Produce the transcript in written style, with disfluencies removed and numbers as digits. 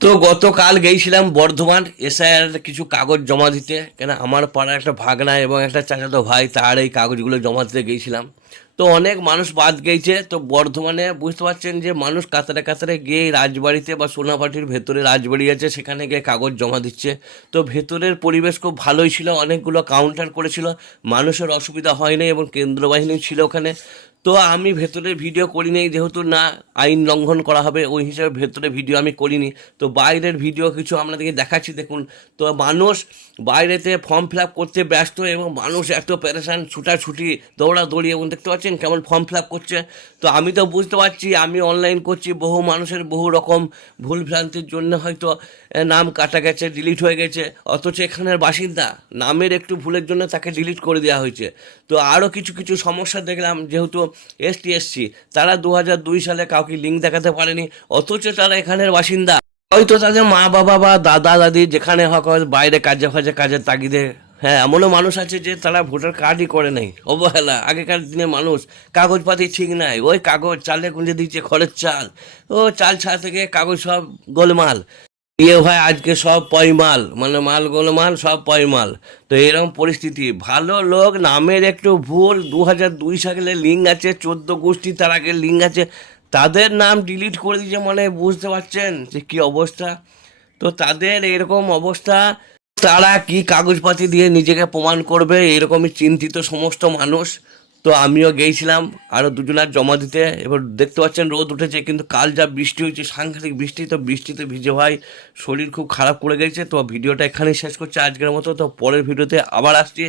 তো গতকাল গেছিলাম বর্ধমান এসআইআর কিছু কাগজ জমা দিতে, কেন আমার পাড়ার একটা ভাগনা এবং একটা চাচাতো ভাই তার এই কাগজগুলো জমা দিতে গেছিলাম। তো অনেক মানুষ বাদ গেছে, তো বর্ধমানে বুঝতে পারছেন যে মানুষ কাতারে কাতারে গিয়ে এই রাজবাড়িতে বা সোনাপাটির ভেতরে রাজবাড়ি আছে সেখানে গিয়ে কাগজ জমা দিচ্ছে। তো ভেতরের পরিবেশ খুব ভালোই ছিল, অনেকগুলো কাউন্টার করেছিল, মানুষের অসুবিধা হয়নি এবং কেন্দ্র বাহিনী ছিল ওখানে। তো আমি ভেতরে ভিডিও করিনি, যেহেতু না আইন লঙ্ঘন করা হবে ওই হিসাবে ভেতরে ভিডিও আমি করিনি। তো বাইরের ভিডিও কিছু আপনাদেরকে দেখাচ্ছি, দেখুন। তো মানুষ বাইরেতে ফর্ম ফিল আপ করতে ব্যস্ত এবং মানুষ এত পেরেশান, ছুটাছুটি, দৌড়াদৌড়ি, এবং দেখতে পাচ্ছেন কেমন ফর্ম ফিল আপ করছে। তো আমি তো বুঝতে পারছি, আমি অনলাইন করছি, বহু মানুষের বহু রকম ভুলভ্রান্তির জন্য হয়তো নাম কাটা গেছে, ডিলিট হয়ে গেছে, অথচ এখানের বাসিন্দা নামের একটু ভুলের জন্য তাকে ডিলিট করে দেওয়া হয়েছে। তো আরও কিছু কিছু সমস্যা দেখলাম, যেহেতু এসটি তারা 2002 সালে কাউকে লিঙ্ক দেখাতে পারেনি, অথচ তারা এখানের বাসিন্দা। হয়তো তাদের মা বাবা বা দাদা দাদি যেখানে হোক, হয়তো বাইরে কাজে ফাজে কাজের তাগিদে, হ্যাঁ, এমনও মানুষ আছে যে তারা ভোটার কার্ডই করে নেই। অবহেলা, আগেকার দিনে মানুষ কাগজপাতি ঠিক নাই, ওই কাগজ চালে গুঁজে দিচ্ছে, খড়ের চাল, ও চাল ছাড়া থেকে কাগজ সব গোলমাল। ইয়ে ভাই, আজকে সব পয়মাল, মানে মাল গোলমাল, সব পয়মাল। তো এরকম পরিস্থিতি, ভালো লোক নামের একটু ভুল, 2002 সালে লিঙ্ক আছে, 14 গোষ্ঠী তার আগে লিঙ্ক আছে, তাদের নাম ডিলিট করে দিয়েছে, মানে বুঝতে পারছেন যে কি অবস্থা। তো তাদের এরকম অবস্থা, তারা কি কাগজপাতি দিয়ে নিজেকে প্রমাণ করবে, এরকমই চিন্তিত সমস্ত মানুষ। তো আমিও গেছিলাম আরও দুজনার জমা দিতে। এবার দেখতে পাচ্ছেন রোদ উঠেছে, কিন্তু কাল যা বৃষ্টি হয়েছে, সাংঘাতিক বৃষ্টি, তো বৃষ্টিতে ভিজে ভাই শরীর খুব খারাপ করে গেছে। তো ভিডিওটা এখানেই শেষ করছি আজকের মতো, তো পরের ভিডিওতে আবার আসছি।